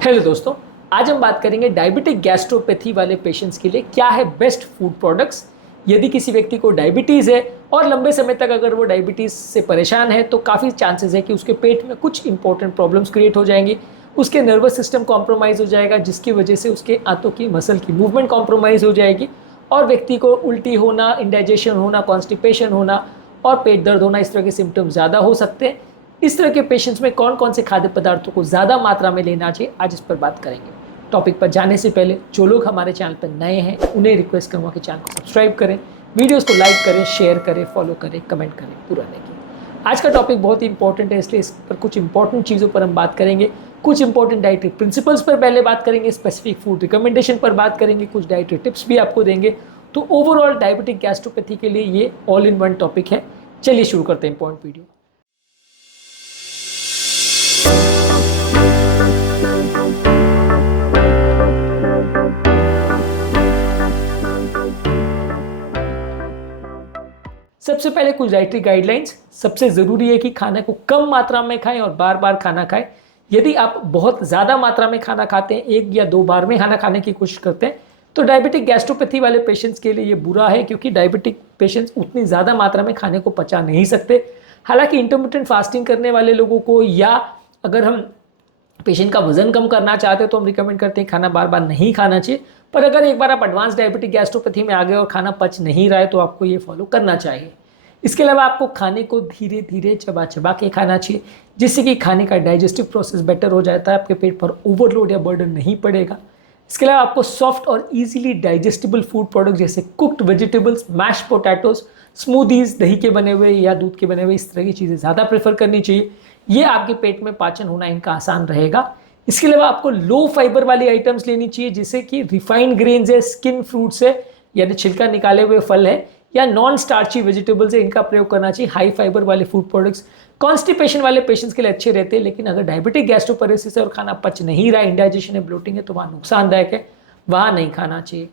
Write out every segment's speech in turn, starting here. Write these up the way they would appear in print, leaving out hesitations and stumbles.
Hello दोस्तों, आज हम बात करेंगे डायबिटिक गैस्ट्रोपैथी वाले पेशेंट्स के लिए क्या है बेस्ट फूड प्रोडक्ट्स। यदि किसी व्यक्ति को डायबिटीज़ है और लंबे समय तक अगर वो डायबिटीज़ से परेशान है तो काफ़ी चांसेस है कि उसके पेट में कुछ इंपॉर्टेंट प्रॉब्लम्स क्रिएट हो जाएंगी, उसके नर्वस सिस्टम कॉम्प्रोमाइज़ हो जाएगा जिसकी वजह से उसके आंतों की मसल की मूवमेंट कॉम्प्रोमाइज़ हो जाएगी और व्यक्ति को उल्टी होना, इंडाइजेशन होना, कॉन्स्टिपेशन होना और पेट दर्द होना, इस तरह के सिम्टम्स ज़्यादा हो सकते हैं। इस तरह के पेशेंट्स में कौन कौन से खाद्य पदार्थों को ज़्यादा मात्रा में लेना चाहिए, आज इस पर बात करेंगे। टॉपिक पर जाने से पहले जो लोग हमारे चैनल पर नए हैं उन्हें रिक्वेस्ट करूँगा कि चैनल को सब्सक्राइब करें, वीडियोस को लाइक करें, शेयर करें, फॉलो करें, कमेंट करें, पूरा नहीं। आज का टॉपिक बहुत ही इंपॉर्टेंट है, इसलिए इस पर कुछ इंपॉर्टेंट चीज़ों पर हम बात करेंगे। कुछ इंपॉर्टेंट डाइटरी प्रिंसिपल्स पर पहले बात करेंगे, स्पेसिफिक फूड रिकमेंडेशन पर बात करेंगे, कुछ डाइटरी टिप्स भी आपको देंगे। तो ओवरऑल डायबिटिक गैस्ट्रोपैथी के लिए ये ऑल इन वन टॉपिक है। चलिए शुरू करते हैं इंपॉर्टेंट वीडियो। सबसे पहले कुछ डाइटरी गाइडलाइंस। सबसे ज़रूरी है कि खाने को कम मात्रा में खाएं और बार बार खाना खाएं। यदि आप बहुत ज़्यादा मात्रा में खाना खाते हैं, एक या दो बार में खाना खाने की कोशिश करते हैं, तो डायबिटिक गैस्ट्रोपैथी वाले पेशेंट्स के लिए ये बुरा है, क्योंकि डायबिटिक पेशेंट्स उतनी ज़्यादा मात्रा में खाने को पचा नहीं सकते। हालांकि इंटरमिटेंट फास्टिंग करने वाले लोगों को, या अगर हम पेशेंट का वजन कम करना चाहते हैं तो हम रिकमेंड करते हैं खाना बार बार नहीं खाना चाहिए। पर अगर एक बार आप एडवांस डायबिटिक गैस्ट्रोपैथी में आ गए और खाना पच नहीं रहा है तो आपको ये फॉलो करना चाहिए। इसके अलावा आपको खाने को धीरे धीरे चबा चबा के खाना चाहिए, जिससे कि खाने का डाइजेस्टिव प्रोसेस बेटर हो जाता है, आपके पेट पर ओवरलोड या बर्डन नहीं पड़ेगा। इसके अलावा आपको सॉफ्ट और इजीली डाइजेस्टिबल फूड प्रोडक्ट जैसे cooked vegetables, mash potatoes, smoothies, दही के बने हुए या दूध के बने हुए, इस तरह की चीज़ें ज़्यादा प्रेफर करनी चाहिए। ये आपके पेट में पाचन होना इनका आसान रहेगा। इसके अलावा आपको लो फाइबर वाली आइटम्स लेनी चाहिए, जैसे कि रिफाइंड ग्रेन्स है, स्किन फ्रूट्स है, यानी छिलका निकाले हुए फल है, या नॉन स्टार्ची वेजिटेबल्स है, इनका प्रयोग करना चाहिए। हाई फाइबर वाले फूड प्रोडक्ट्स कॉन्स्टिपेशन वाले पेशेंट्स के लिए अच्छे रहते हैं, लेकिन अगर डायबिटिक गैस्ट्रोपैरेसिस है और खाना पच नहीं रहा, इंडाइजेशन है, ब्लोटिंग है, तो वहाँ नुकसानदायक है, वहाँ नहीं खाना चाहिए।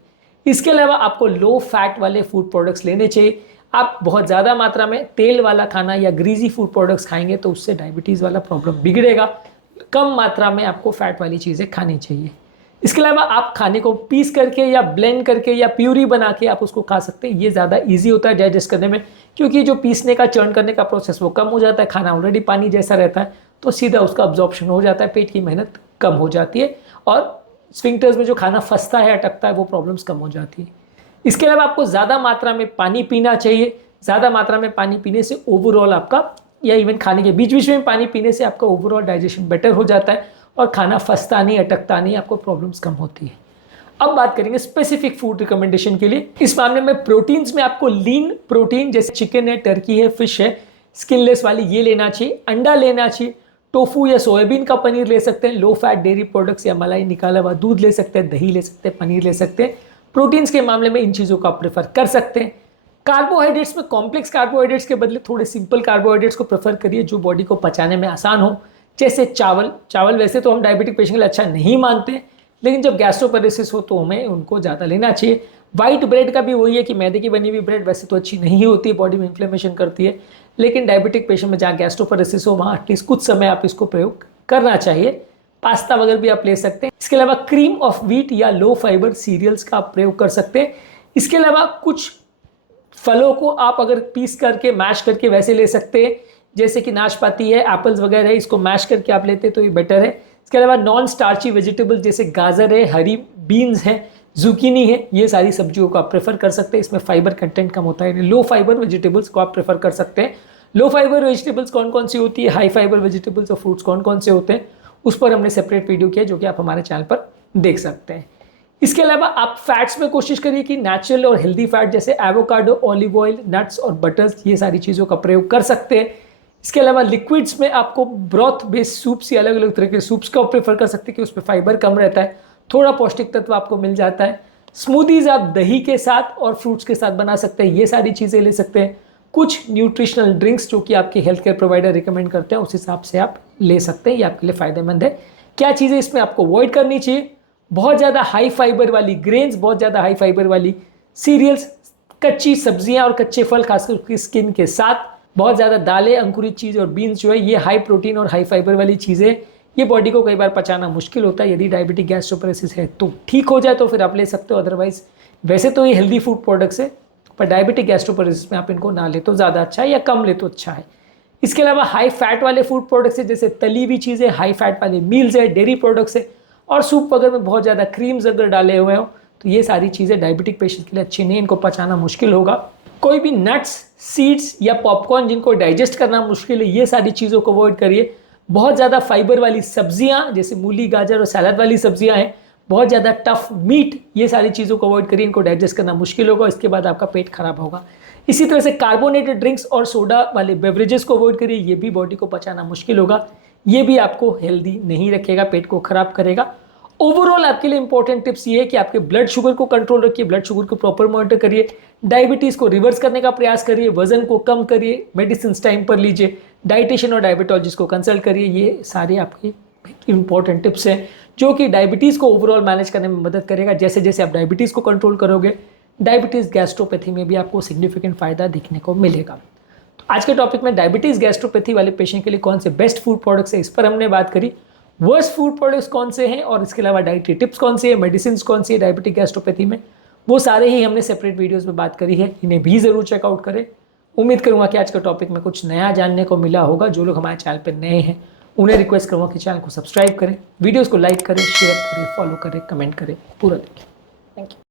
इसके अलावा आपको लो फैट वाले फूड प्रोडक्ट्स लेने चाहिए। आप बहुत ज़्यादा मात्रा में तेल वाला खाना या ग्रीजी फूड प्रोडक्ट्स खाएंगे तो उससे डायबिटीज़ वाला प्रॉब्लम बिगड़ेगा। कम मात्रा में आपको फैट वाली चीज़ें खानी चाहिए। इसके अलावा आप खाने को पीस करके या ब्लेंड करके या प्यूरी बना के आप उसको खा सकते हैं। ये ज़्यादा इजी होता है डाइजेस्ट करने में, क्योंकि जो पीसने का, चर्न करने का प्रोसेस वो कम हो जाता है। खाना ऑलरेडी पानी जैसा रहता है, तो सीधा उसका अब्जॉर्प्शन हो जाता है, पेट की मेहनत कम हो जाती है और स्फिंक्टर्स में जो खाना फंसता है, अटकता है, वो प्रॉब्लम्स कम हो जाती है। इसके अलावा आपको ज़्यादा मात्रा में पानी पीना चाहिए। ज़्यादा मात्रा में पानी पीने से ओवरऑल आपका, या इवन खाने के बीच बीच में पानी पीने से आपका ओवरऑल डाइजेशन बेटर हो जाता है और खाना फंसता नहीं, अटकता नहीं, आपको प्रॉब्लम्स कम होती है। अब बात करेंगे स्पेसिफिक फूड रिकमेंडेशन के लिए। इस मामले में प्रोटीन्स में आपको लीन प्रोटीन जैसे चिकन है, टर्की है, फिश है, स्किनलेस वाली, ये लेना चाहिए। अंडा लेना चाहिए। टोफू या सोयाबीन का पनीर ले सकते हैं। लो फैट डेयरी प्रोडक्ट्स या मलाई निकाला हुआ दूध ले सकते हैं, दही ले सकते हैं, पनीर ले सकते हैं। प्रोटीन्स के मामले में इन चीज़ों का आप प्रेफर कर सकते हैं। कार्बोहाइड्रेट्स में कॉम्प्लेक्स कार्बोहाइड्रेट्स के बदले थोड़े सिंपल कार्बोहाइड्रेट्स को प्रेफर करिए, जो बॉडी को पचाने में आसान हो, जैसे चावल वैसे तो हम डायबिटिक पेशेंट के लिए अच्छा नहीं मानते, लेकिन जब गैस्ट्रोपैरेसिस हो तो हमें उनको ज़्यादा लेना चाहिए। वाइट ब्रेड का भी वही है कि मैदे की बनी हुई ब्रेड वैसे तो अच्छी नहीं होती, बॉडी में इन्फ्लेमेशन करती है, लेकिन डायबिटिक पेशेंट में जहाँ गैस्ट्रोपैरेसिस हो वहाँ एटलीस्ट कुछ समय आप इसको प्रयोग करना चाहिए। पास्ता वगैरह भी आप ले सकते हैं। इसके अलावा क्रीम ऑफ व्हीट या लो फाइबर सीरियल्स का आप प्रयोग कर सकते हैं। इसके अलावा कुछ फलों को आप अगर पीस करके, मैश करके वैसे ले सकते हैं, जैसे कि नाशपाती है, एप्पल्स वगैरह है, इसको मैश करके आप लेते हैं तो ये बेटर है। इसके अलावा नॉन स्टार्ची वेजिटेबल्स जैसे गाजर है, हरी बीन्स है, जुकीनी है, ये सारी सब्जियों को आप प्रेफर कर सकते हैं। इसमें फाइबर कंटेंट कम होता है। लो फाइबर वेजिटेबल्स को आप प्रेफर कर सकते हैं। लो फाइबर वेजिटेबल्स कौन कौन सी होती है, हाई फाइबर वेजिटेबल्स और फ्रूट्स कौन कौन से होते हैं, उस पर हमने सेपरेट वीडियो किया, जो कि आप हमारे चैनल पर देख सकते हैं। इसके अलावा आप फैट्स में कोशिश करिए कि नेचुरल और हेल्दी फैट जैसे एवोकाडो, ऑलिव ऑयल, नट्स और बटर्स, ये सारी चीज़ों का प्रयोग कर सकते हैं। इसके अलावा लिक्विड्स में आपको ब्रॉथ बेस्ड सूप्स या अलग अलग तरह के सूप्स का प्रेफर कर सकते हैं, कि उसमें फाइबर कम रहता है, थोड़ा पौष्टिक तत्व आपको मिल जाता है। स्मूदीज आप दही के साथ और फ्रूट्स के साथ बना सकते हैं, ये सारी चीज़ें ले सकते हैं। कुछ न्यूट्रिशनल ड्रिंक्स जो कि आपके हेल्थ केयर प्रोवाइडर रिकमेंड करते हैं, उस हिसाब से आप ले सकते हैं, ये आपके लिए फ़ायदेमंद है। क्या चीज़ें इसमें आपको अवॉइड करनी चाहिए? बहुत ज़्यादा हाई फाइबर वाली ग्रेन्स, बहुत ज़्यादा हाई फाइबर वाली सीरियल्स, कच्ची सब्जियां और कच्चे फल खासकर उसकी स्किन के साथ, बहुत ज़्यादा दालें, अंकुरित चीज़ और बीन्स जो है, ये हाई प्रोटीन और हाई फाइबर वाली चीज़ें, ये बॉडी को कई बार पचाना मुश्किल होता है। यदि डायबिटिक गैस्ट्रोपेरेसिस है तो ठीक हो जाए तो फिर आप ले सकते हो, अदरवाइज वैसे तो ये हेल्दी फूड प्रोडक्ट्स है, पर डायबिटिक गैस्ट्रोपेरेसिस में आप इनको ना ले तो ज़्यादा अच्छा है या कम ले तो अच्छा है। इसके अलावा हाई फैट वाले फूड प्रोडक्ट्स है, जैसे तली हुई चीज़ें, हाई फैट वाले मील्स है, डेयरी प्रोडक्ट्स है, और सूप वगैरह में बहुत ज़्यादा क्रीम्स अगर डाले हुए हो तो ये सारी चीज़ें डायबिटिक पेशेंट के लिए अच्छी नहीं, इनको पचाना मुश्किल होगा। कोई भी नट्स, सीड्स या पॉपकॉर्न जिनको डाइजेस्ट करना मुश्किल है, ये सारी चीज़ों को अवॉइड करिए। बहुत ज़्यादा फाइबर वाली सब्जियां जैसे मूली, गाजर और सलाद वाली सब्जियां हैं, बहुत ज़्यादा टफ मीट, ये सारी चीज़ों को अवॉइड करिए, इनको डाइजेस्ट करना मुश्किल होगा, इसके बाद आपका पेट खराब होगा। इसी तरह से कार्बोनेटेड ड्रिंक्स और सोडा वाले बेवरेजेस को अवॉइड करिए, ये भी बॉडी को पचाना मुश्किल होगा, ये भी आपको हेल्दी नहीं रखेगा, पेट को खराब करेगा। ओवरऑल आपके लिए इंपॉर्टेंट टिप्स ये है कि आपके ब्लड शुगर को कंट्रोल रखिए, ब्लड शुगर को प्रॉपर मॉनिटर करिए, डायबिटीज़ को रिवर्स करने का प्रयास करिए, वजन को कम करिए, मेडिसिन टाइम पर लीजिए, डाइटिशियन और डायबिटोलॉजिस्ट को कंसल्ट करिए। ये सारे आपके इंपॉर्टेंट टिप्स हैं जो कि डायबिटीज़ को ओवरऑल मैनेज करने में मदद करेगा। जैसे जैसे आप डायबिटीज़ को कंट्रोल करोगे, डायबिटीज़ गैस्ट्रोपैथी में भी आपको सिग्निफिकेंट फायदा दिखने को मिलेगा। तो आज के टॉपिक में डायबिटीज़ गैस्ट्रोपैथी वाले पेशेंट के लिए कौन से बेस्ट फूड प्रोडक्ट्स है, इस पर हमने बात करी। वर्स्ट फूड प्रोडक्ट्स कौन से हैं और इसके अलावा डाइटरी टिप्स कौन सी है, मेडिसिन कौन सी है डायबिटिक गैस्ट्रोपैथी में, वो सारे ही हमने सेपरेट वीडियोस में बात करी है, इन्हें भी ज़रूर चेकआउट करें। उम्मीद करूँगा कि आज के टॉपिक में कुछ नया जानने को मिला होगा। जो लोग हमारे चैनल पर नए हैं उन्हें रिक्वेस्ट करूँगा कि चैनल को सब्सक्राइब करें, वीडियोज़ को लाइक करें, शेयर करें, फॉलो करें, कमेंट करें, पूरा देखें। Thank you.